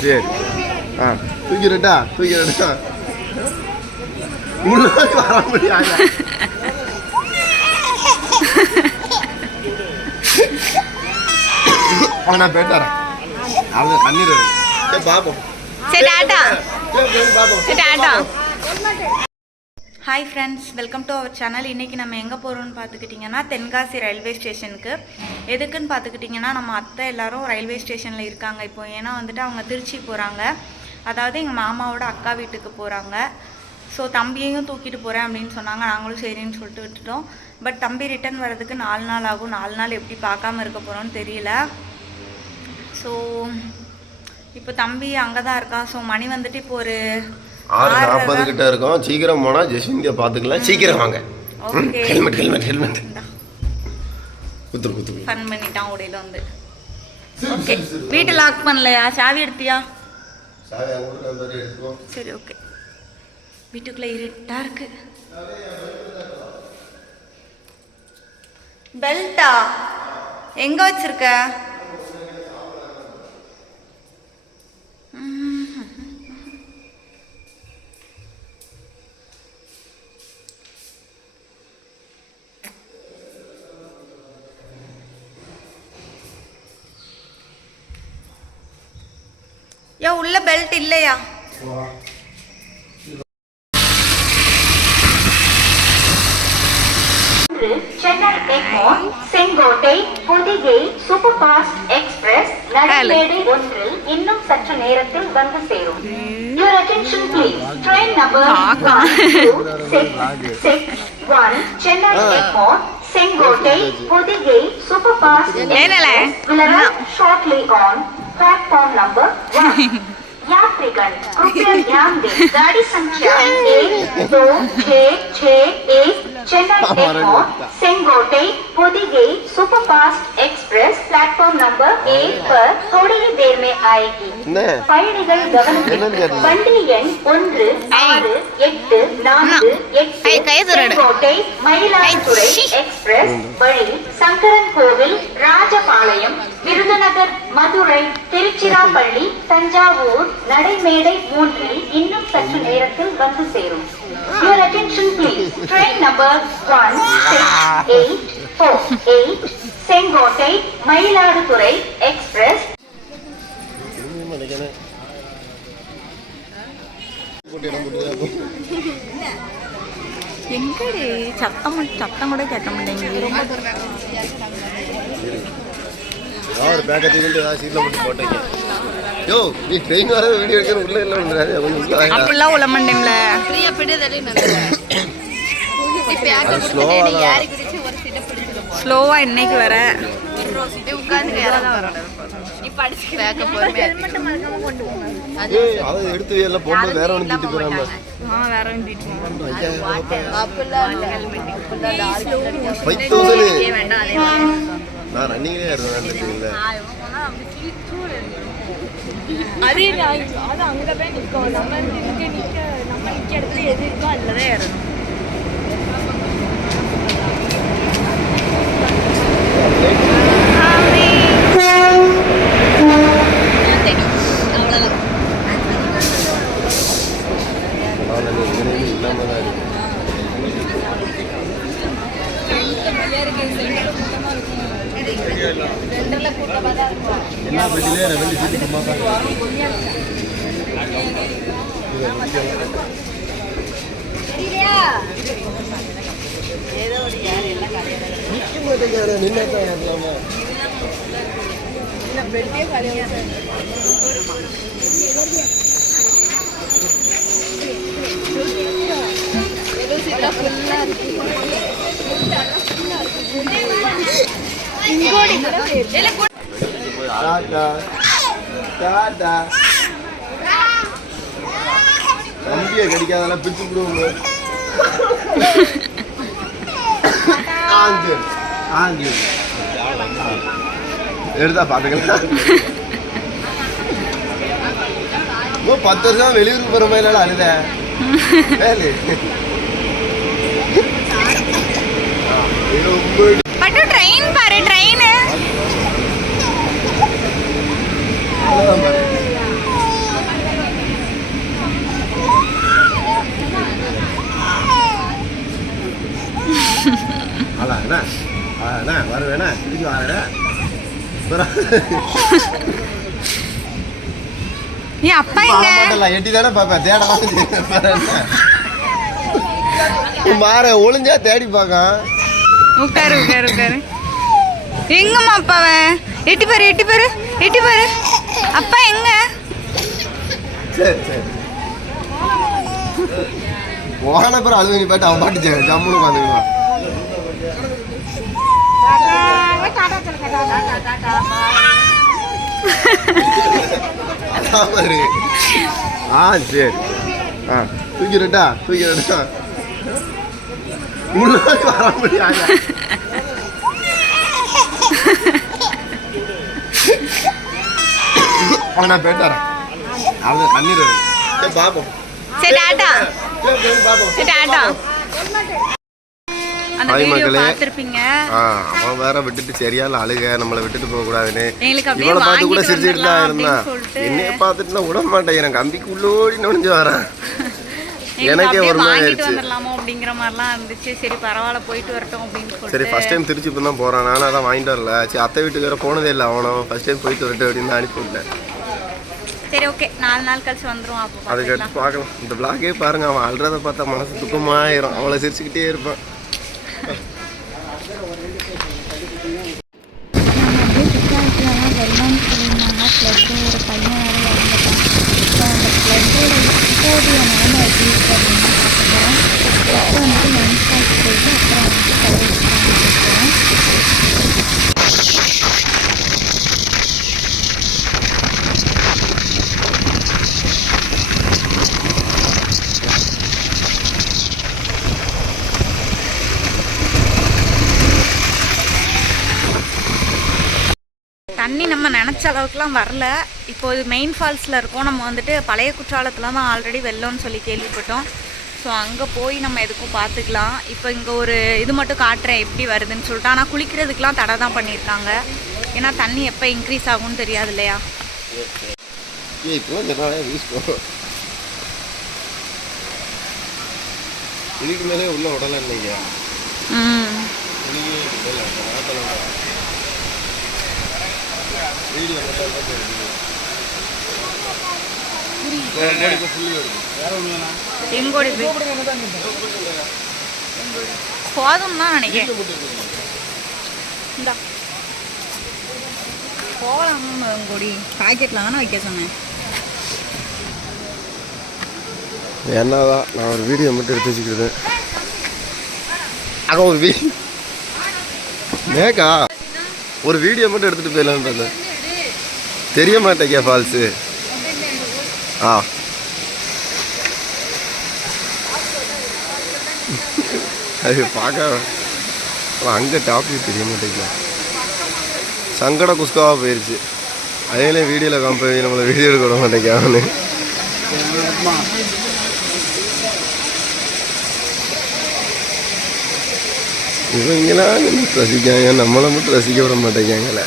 சரி தூக்கிறட்டா முன்னாடி வர முடியாது. நான் போயிட்டாரன் அவங்க கண்ணீர் வரும். பாப்போம். Hi friends, welcome to our channel. இன்றைக்கி நம்ம எங்கே போகிறோம்னு பார்த்துக்கிட்டிங்கன்னா தென்காசி ரயில்வே ஸ்டேஷனுக்கு. எதுக்குன்னு பார்த்துக்கிட்டிங்கன்னா நம்ம அத்தை எல்லோரும் ரயில்வே ஸ்டேஷனில் இருக்காங்க இப்போ. ஏன்னா வந்துட்டு அவங்க திருச்சி போகிறாங்க, அதாவது எங்கள் மாமாவோட அக்கா வீட்டுக்கு போகிறாங்க. ஸோ தம்பியையும் தூக்கிட்டு போகிறேன் அப்படின்னு சொன்னாங்க. நாங்களும் சரின்னு சொல்லிட்டு விட்டுட்டோம். பட் தம்பி ரிட்டன் வர்றதுக்கு 4 நாள் ஆகும். 4 நாள் எப்படி பார்க்காம இருக்க போகிறோன்னு தெரியல. ஸோ இப்போ தம்பி அங்கே தான் இருக்கான். ஸோ மணி வந்துட்டு இப்போ ஒரு 6:40 கிட்ட இருக்கும். சீக்கிரம் போனால் ஜெஸ்விந்தியை பார்த்துக்கலாம். சீக்கிரம் வாங்க. ஹெல்மெட் குத்துரு ஃபன் பண்ணிட்டான் உடையில வந்து. ஓகே, வீட்டு லாக் பண்ணலையா? சாவி எடுத்தியா? சரி, ஓகே. வீட்டுக்குள்ளே இருட்டா இருக்கு. பெல்ட்டா எங்க வச்சிருக்க? ஏன் உள்ள பெல்ட் இல்லையா? Chennai Egmore Sengottai Pothigai super fast express நடைமேடை 1 இன்னும் சற்று நேரத்தில் வந்து சேரும். Your attention please. Train number 1261 Chennai Egmore Sengottai Pothigai super fast express will arrive shortly on platform number 1. यात्रीगण कृपया ध्यान दें, गाड़ी संख्या 1266 Chennai airport Sengottai Pothigai superfast express platform number 1 पर थोड़ी ही देर में आएगी. பயணிகள் கவனத்திற்கு வண்டி எண் 1684 செங்கோட்டை மயிலாடுதுறை எக்ஸ்பிரஸ் வழி சங்கரன் கோவில் ராஜபாளையம் விருதுநகர் மதுரை திருச்சிராப்பள்ளி தஞ்சாவூர் நடைமேடை 3 இன்னும் சற்று நேரத்தில் வந்து சேரும். Your attention please. Train number 16848 Sengottai Mayiladuthurai express. எங்கடி சத்தம் கூட கேட்க மாட்டேங்குது. ஒரு பேக்கெட் சீட்ல போட்டு போட்டீங்க. யோ நீ ட்ரெயின் வர வீடியோ எடுக்கிற உள்ள இல்ல வந்துறாரு. கொஞ்சம் அப்படிலாம் உள்ள மாட்டேம்ல. ஃப்ரீயா பிடிதலே நல்லது. இப்போ யாருக்கு கொடுத்தே யாரை குடிச்சு ஒரு சீட் பிடிச்சிரும். ஸ்லோவா இன்னைக்கு வர ஒரு சீட் உட்கார்ந்து யாரா தான் வரணும். நீ படிச்சு பேக்கப் போறமே. ஹெல்மெட் மறக்காம கொண்டு போங்க. அது எடுத்து எல்லாம் போட்டு வேற ஒன்னு தீட்டு போறாங்க. வேற ஒன்னு தீட்டு போறாங்க. அப்பலாம் ஹெல்மெட் அப்பலாம் டார்க் 5000 வேண்டாம். அதே நான் ரன்னிங்லயே ஏறறேன் இல்ல. அது அங்க போய் நிற்கும். நம்ம நிற்க இடத்துல எது இருக்கோ அதில் தான் ஏறணும். என்ன பட்டிலே ரெண்டு சீட் சும்மா தான். தெரியலையா? ஏதோ ஒரு யார் எல்லாம் கடையில நிக்க மாட்டேங்கற நின்னதா ஏறலாமா? இல்ல பெட்டே கடையில ஏதோ சீட்டா ஃபுல்லா இருக்கு. இங்கோடி எல்லாம் டாடா தம்பியை கடிக்காதெல்லாம் பிச்சு விடுவோங்க. எடுத்தா பாத்துக்கலாம். 10 வருஷம் வெளியூருக்கு போற மாதிரி அழுத பட்டு ட்ரெயின் என்ன என்ன வருவேண்ணா திருப்பி வரேண்ணா ஏன் அப்பா எங்க எட்டி தானே பார்ப்பேன் தேடலாம் மாற ஒளிஞ்சா தேடி பார்க்க உட்காரு உட்காரு உட்காரு எங்கம்மா அப்பாவ எட்டி பாரு எட்டி பாரு எட்டி பாரு அப்பா எங்க சரி சரி போன பேர் அழுவணி போயிட்டு அவன் பாட்டு ஜம்முன்னு உட்காந்துக்குவான் சரி தூக்கிறட்டா முன்னாடி வர முடியாது நான் போயிட்டாரன் அவங்க கண்ணீர் வரும் பாப்போம் சரி டாடா சரி டாடா அந்த வீடியோ பார்த்திருப்பீங்க அவன் வேற விட்டுட்டு சரியால அழுக நம்மளை விட்டுட்டு போக கூடாதுன்னு அப்படியே இவனை பார்த்து கூட சிரிச்சுட்டு தான் வாங்கிட்டு இருந்தான் என்னைய பார்த்துட்டு விட மாட்டேங்கிறேன் கம்பிக்கு உள்ளோடி நுழைஞ்சு வரேன் எனக்கே ஒரு மாதிரி வாங்கிட்டு வந்துடலாமோ அப்படிங்கிற மாதிரிலாம் இருந்துச்சு சரி பரவாயில்ல போயிட்டு வரட்டும் அப்படின்னு சரி சொல்லிட்டு ஃபர்ஸ்ட் டைம் திருச்சி இப்போ தான் போகிறான் நானும் அதான் வாங்கிட்டு வரல சரி அத்தை வீட்டுக்கு வேறு போனதே இல்லை அவனும் ஃபர்ஸ்ட் டைம் போயிட்டு வரட்டும் அப்படின்னு அனுப்பி விட்டேன் சரி ஓகே 4 நாள் கழிச்சு வந்துடும் அப்போ அதுக்கடுத்து பார்க்கலாம் இந்த பிளாகே பாருங்க அவன் அழுறதை பார்த்தா மனசு துக்கமாயிரும் அவளை சிரிச்சுக்கிட்டே இருப்பான் தண்ணி நம்ம நினச்ச அளவுக்குலாம் வரல இப்போ இது மெயின் ஃபால்ஸில் இருக்கோம் நம்ம வந்துட்டு பழைய குற்றாலத்தில் தான் ஆல்ரெடி வெள்ளம்னு சொல்லி கேள்விப்பட்டோம் ஸோ அங்கே போய் நம்ம எதுக்கும் பார்த்துக்கலாம் இப்போ இங்கே ஒரு இது மட்டும் காட்டுறேன் எப்படி வருதுன்னு சொல்லிட்டு ஆனால் குளிக்கிறதுக்கெலாம் தடை தான் பண்ணியிருக்காங்க ஏன்னா தண்ணி எப்போ இன்க்ரீஸ் ஆகும்னு தெரியாது இல்லையா இதுக்கு மேலே உள்ள உடலை இல்லைங்க போதும் தான் நினைக்கிறேன் இந்தா போகலாம் கொடி பாக்கெட்டில் தானே வைக்க சொன்னேன் என்னதான் நான் ஒரு வீடியோ மட்டும் எடுத்து வச்சுக்கிறது அங்கே ஒரு மேக்கா ஒரு வீடியோ மட்டும் எடுத்துகிட்டு போயிடலான்னு தெரிய மாட்டேங்க ஃபால்ஸு அது பார்க்க அங்கே டாபிக் தெரிய மாட்டேங்குது சங்கட குஸ்காவாக போயிடுச்சு அதே வீடியோவில் காம்பி நம்மளை வீடியோ எடுக்க விட மாட்டேங்க அவனு இவங்களாம் ரசிக்காங்க நம்மளை மட்டும் ரசிக்க விட மாட்டேங்காங்களே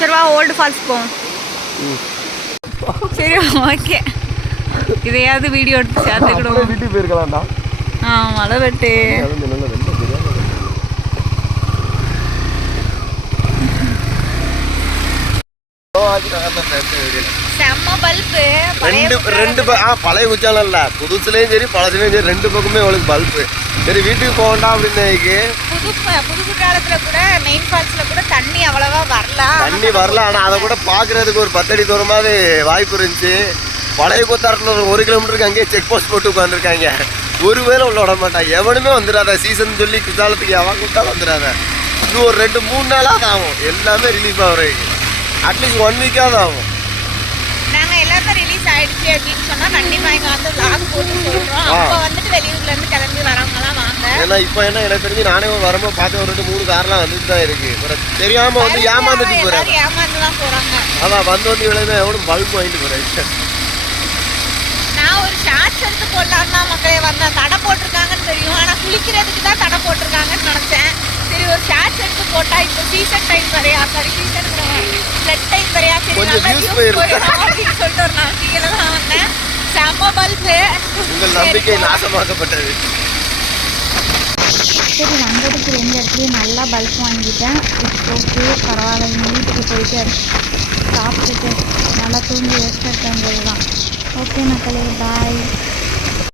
சரி வா ஓல்டு ஃபால்ஸ் போவோம் சரி ஓகே இதையாவது வீடியோ எடுத்து சேர்த்துக்கிடுவோம் வீட்டுக்கு போயிருக்கலாம்டா மழை வெட்டு செம்ம பல்பு ரெண்டு பழைய குச்சாலும் இல்லை புதுசுலேயும் சரி பழசுலேயும் சரி ரெண்டு பக்கமே அவளுக்கு பல்பு சரி வீட்டுக்கு போக வேண்டாம் அப்படின்னு புது குற்றாலத்தில் கூட மெயின் ஃபால்ஸில் கூட தண்ணி அவ்வளவா வரல ஆனால் அதை கூட பார்க்குறதுக்கு ஒரு 10 அடி தூரமாவது வாய்ப்பு இருந்துச்சு பழைய குத்தாரத்தில் 1 கிலோமீட்டருக்கு அங்கேயே செக் போஸ்ட் போட்டு உட்காந்துருக்காங்க ஒரு வேளை உள்ள விட மாட்டாங்க எவனுமே வந்துடாத சீசன் சொல்லி குற்றாலத்துக்கு எவன் கூட்டாலும் வந்துடாத இன்னும் ஒரு 2-3 நாளாவது ஆகும் எல்லாமே ரிலீஃப் ஆகுறதுக்கு அட்லீஸ்ட் 1 வீக்காவது ஆகும் நாங்கள் எல்லாமே ரிலீஸ் ஆயிடுச்சு அப்படின்னு சொன்னால் கண்டிப்பாக இங்கே வந்து vlog போட்டு சொல்கிறோம் அப்போ வந்துட்டு வெளியூர்லேருந்து கிளம்பி வரவங்கலாம் வாங்க ஏன்னா இப்போ என்ன எனக்கு தெரிஞ்சு நானே வரும்போது பார்த்து ஒரு 2-3 கார்லாம் வந்துட்டு தான் இருக்கு தெரியாமல் வந்து ஏமாந்துட்டு போகிறேன் ஏமாந்து தான் போகிறாங்க அதான் வந்து இவ்வளோ எவனும் பல்ப் வாங்கிட்டு போகிறேன் நான் ஒரு ஷார்ட்ஸ் எடுத்து போடலான்னு தான் மக்களே வந்தேன். தடை போட்டிருக்காங்கன்னு தெரியும், ஆனால் குளிக்கிறதுக்கு தான் தடை போட்டிருக்காங்கன்னு நினச்சேன். சரி ஒரு ஷார்ட்ஸ் எடுத்து போட்டால் இப்போ சீசன் டைம் வரையா, சாரி சீசன் ஃப்ளட் டைம் வரையா, சரி கொஞ்சம் நல்லா views views போயிருக்கு. போயிடும் அப்படின்னு சொல்லிட்டு ஒரு நம்பிக்கையில் தான் வந்தேன். செம்ம பல்பு. உங்கள் நம்பிக்கை நாசமாக்கப்பட்டது. சரி வந்ததுக்கு 2 இடத்துலையும் நல்லா பல்ப் வாங்கிட்டேன். இப்போ ஓகே பரவாயில்ல, எங்கள் வீட்டுக்கு போயிட்டு சாப்பிட்டுட்டு நல்லா தூங்கி ரெஸ்ட் எடுக்க வேண்டியது தான். ஓகே மக்களே, பாய்.